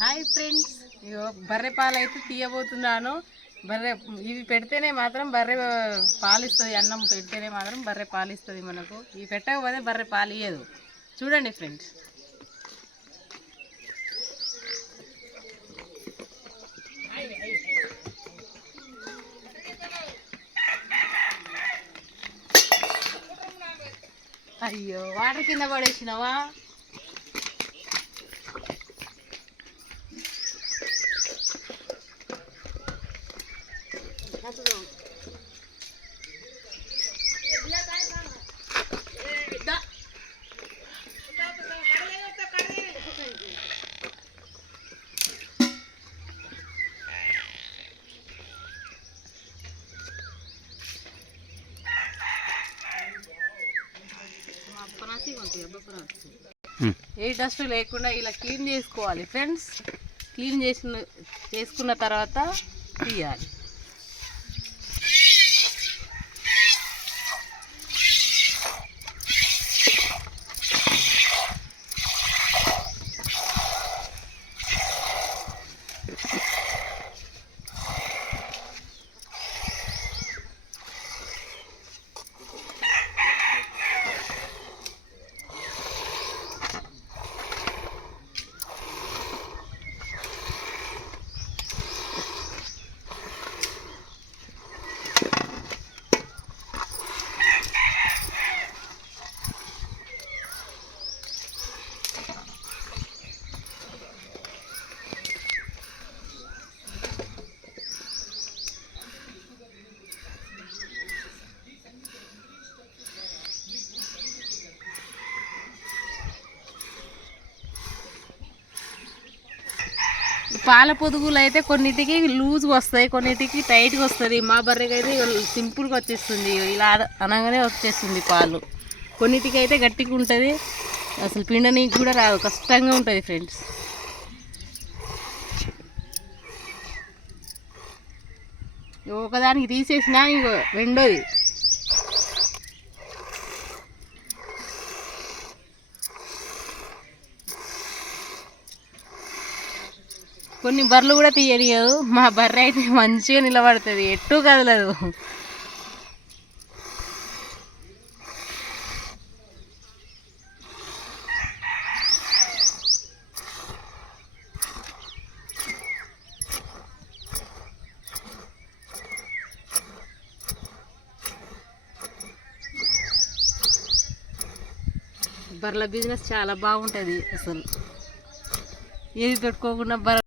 Hi friends. బర్రె పాలు అయితే తీయబోతున్నాను. బర్రె ఇవి పెడితేనే మాత్రం బర్రె పాలు ఇస్తుంది అన్నం పెడితేనే మాత్రం బర్రె పాలు ఇస్తుంది మనకు. ఇవి పెట్టకపోతే బర్రె పాలు ఇయ్యదు చూడండి ఫ్రెండ్స్. అయ్యో వాటర్ కింద పడేసినావా? ఏ డస్ట్ లేకుండా ఇలా క్లీన్ చేసుకోవాలి ఫ్రెండ్స్. క్లీన్ చేసిన చేసుకున్న తర్వాత తీయాలి. పాల పొదుగులు అయితే కొన్నిటికి లూజ్గా వస్తాయి కొన్నిటికి టైట్గా వస్తుంది మా బర్రెకి అయితే సింపుల్గా వచ్చేస్తుంది. ఇలా అనగానే వచ్చేస్తుంది పాలు. కొన్నిటికి అయితే గట్టిగా ఉంటుంది. అసలు పిండనీకి కూడా రాదు. కష్టంగా ఉంటుంది ఫ్రెండ్స్ ఒకదానికి తీసేసినా ఇంకో రెండోది. కొన్ని బర్రెలు కూడా తీయనియదు మా బర్రె అయితే మంచిగా నిలబడుతుంది. ఎట్టు కదలదు. బర్రెల బిజినెస్ చాలా బాగుంటుంది అసలు. ఏది పెట్టుకోకుండా బర్రె